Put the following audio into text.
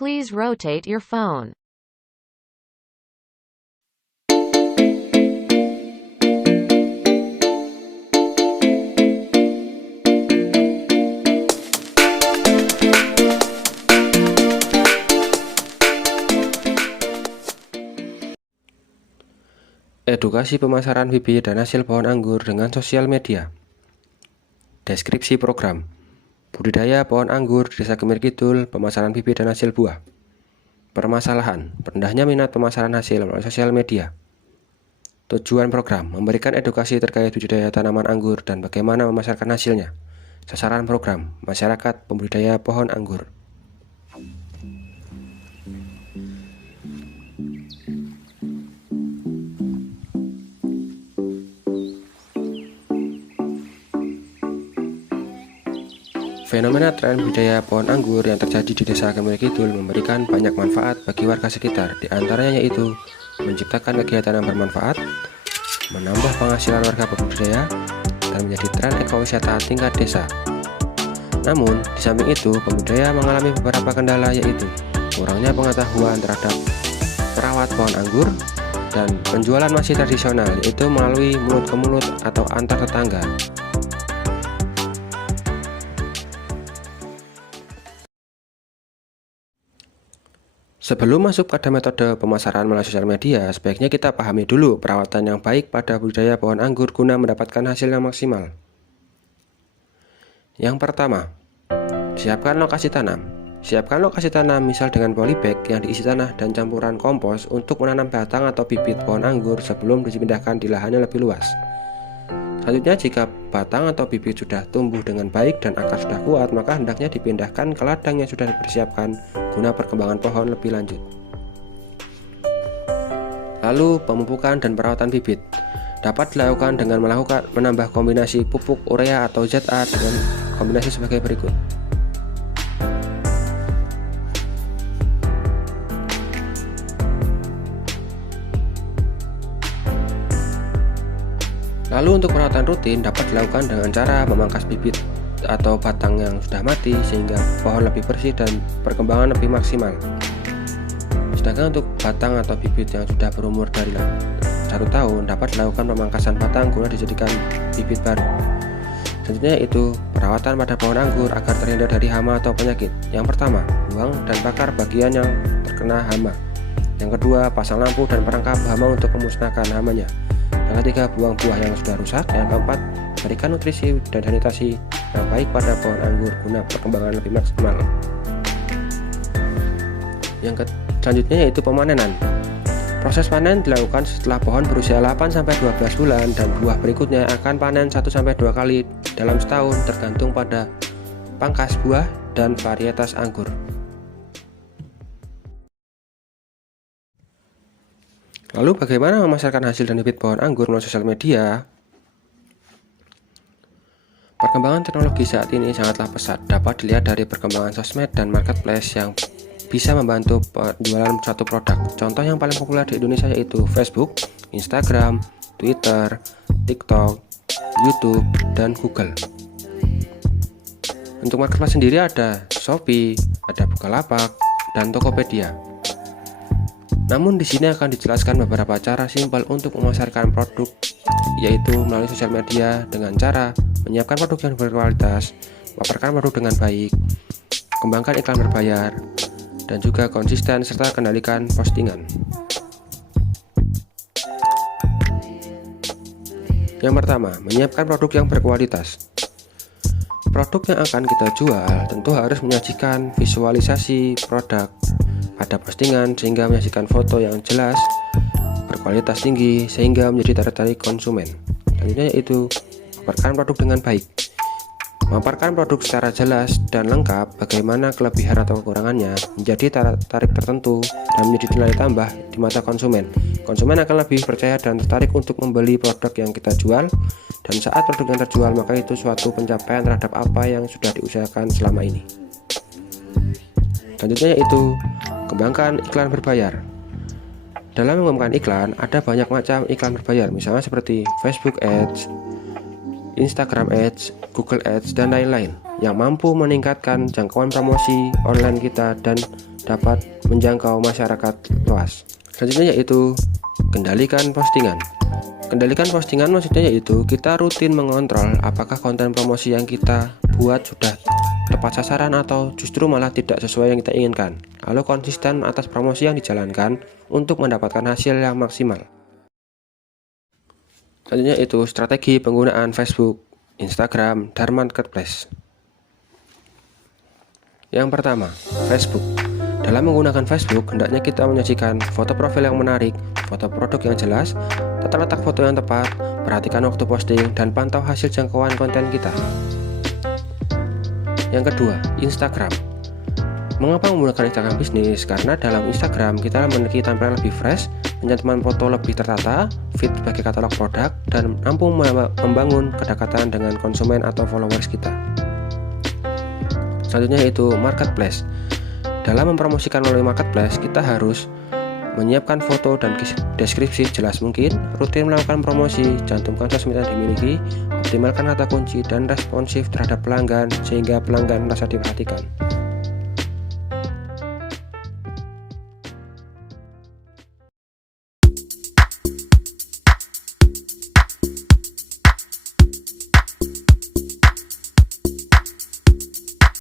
Please rotate your phone. Edukasi pemasaran bibit dan hasil pohon anggur dengan sosial media. Deskripsi program. Budidaya pohon anggur di Desa Gemir Kidul, pemasaran bibit dan hasil buah. Permasalahan, rendahnya minat pemasaran hasil melalui sosial media. Tujuan program, memberikan edukasi terkait budidaya tanaman anggur dan bagaimana memasarkan hasilnya. Sasaran program, masyarakat pembudidaya pohon anggur. Fenomena tren budidaya pohon anggur yang terjadi di Desa Gemir Kidul memberikan banyak manfaat bagi warga sekitar, di antaranya yaitu menciptakan kegiatan yang bermanfaat, menambah penghasilan warga pembudidaya, dan menjadi tren ekowisata tingkat desa. Namun, di samping itu, pembudidaya mengalami beberapa kendala, yaitu kurangnya pengetahuan terhadap merawat pohon anggur, dan penjualan masih tradisional, yaitu melalui mulut ke mulut atau antar tetangga. Sebelum masuk pada metode pemasaran melalui sosial media, sebaiknya kita pahami dulu perawatan yang baik pada budidaya pohon anggur guna mendapatkan hasil yang maksimal. Yang pertama, siapkan lokasi tanam. Siapkan lokasi tanam misal dengan polybag yang diisi tanah dan campuran kompos untuk menanam batang atau bibit pohon anggur sebelum dipindahkan di lahan yang lebih luas. Selanjutnya, jika batang atau bibit sudah tumbuh dengan baik dan akar sudah kuat, maka hendaknya dipindahkan ke ladang yang sudah dipersiapkan guna perkembangan pohon lebih lanjut. Lalu, pemupukan dan perawatan bibit dapat dilakukan dengan menambah kombinasi pupuk urea atau ZA dengan kombinasi sebagai berikut. Lalu untuk perawatan rutin dapat dilakukan dengan cara memangkas bibit atau batang yang sudah mati sehingga pohon lebih bersih dan perkembangan lebih maksimal. Sedangkan untuk batang atau bibit yang sudah berumur dari 1 tahun dapat dilakukan pemangkasan batang guna dijadikan bibit baru. Selanjutnya yaitu perawatan pada pohon anggur agar terhindar dari hama atau penyakit. Yang pertama, buang dan bakar bagian yang terkena hama. Yang kedua, pasang lampu dan perangkap hama untuk memusnahkan hamanya. Yang ketiga, buang buah yang sudah rusak. Yang keempat, berikan nutrisi dan sanitasi yang baik pada pohon anggur guna perkembangan lebih maksimal. Selanjutnya yaitu pemanenan. Proses panen dilakukan setelah pohon berusia 8-12 bulan dan buah berikutnya akan panen 1-2 kali dalam setahun tergantung pada pangkas buah dan varietas anggur. Lalu bagaimana memasarkan hasil dan bibit pohon anggur melalui sosial media? Perkembangan teknologi saat ini sangatlah pesat, dapat dilihat dari perkembangan sosmed dan marketplace yang bisa membantu penjualan suatu produk. Contoh yang paling populer di Indonesia yaitu Facebook, Instagram, Twitter, TikTok, YouTube, dan Google. Untuk marketplace sendiri ada Shopee, ada Bukalapak, dan Tokopedia. Namun di sini akan dijelaskan beberapa cara simpel untuk memasarkan produk, yaitu melalui sosial media dengan cara menyiapkan produk yang berkualitas, paparkan produk dengan baik, kembangkan iklan berbayar, dan juga konsisten serta kendalikan postingan. Yang pertama, menyiapkan produk yang berkualitas. Produk yang akan kita jual tentu harus menyajikan visualisasi produk pada postingan sehingga menyajikan foto yang jelas, berkualitas tinggi sehingga menjadi daya tarik konsumen. Selanjutnya yaitu paparkan produk dengan baik. Memaparkan produk secara jelas dan lengkap bagaimana kelebihan atau kekurangannya menjadi tarik tertentu dan menjadi nilai tambah di mata konsumen. Konsumen akan lebih percaya dan tertarik untuk membeli produk yang kita jual, dan saat produk yang terjual maka itu suatu pencapaian terhadap apa yang sudah diusahakan selama ini. Selanjutnya yaitu kembangkan iklan berbayar. Dalam mengembangkan iklan ada banyak macam iklan berbayar, misalnya seperti Facebook Ads, Instagram Ads, Google Ads, dan lain-lain. yang mampu meningkatkan jangkauan promosi online kita dan dapat menjangkau masyarakat luas. Selanjutnya yaitu kendalikan postingan. Kendalikan postingan maksudnya yaitu kita rutin mengontrol apakah konten promosi yang kita buat sudah tepat sasaran atau justru malah tidak sesuai yang kita inginkan. Lalu konsisten atas promosi yang dijalankan untuk mendapatkan hasil yang maksimal. Selanjutnya itu strategi penggunaan Facebook, Instagram, dan Marketplace. Yang pertama, Facebook. Dalam menggunakan Facebook, hendaknya kita menyajikan foto profil yang menarik, foto produk yang jelas, tata letak foto yang tepat, perhatikan waktu posting, dan pantau hasil jangkauan konten kita. Yang kedua, Instagram. Mengapa menggunakan Instagram bisnis? Karena dalam Instagram kita memiliki tampilan lebih fresh, pencantuman foto lebih tertata, feed sebagai katalog produk, dan mampu membangun kedekatan dengan konsumen atau followers kita. Selanjutnya yaitu Marketplace. Dalam mempromosikan melalui Marketplace, kita harus menyiapkan foto dan deskripsi jelas mungkin, rutin melakukan promosi, cantumkan sosmed yang dimiliki, optimalkan kata kunci, dan responsif terhadap pelanggan sehingga pelanggan merasa diperhatikan.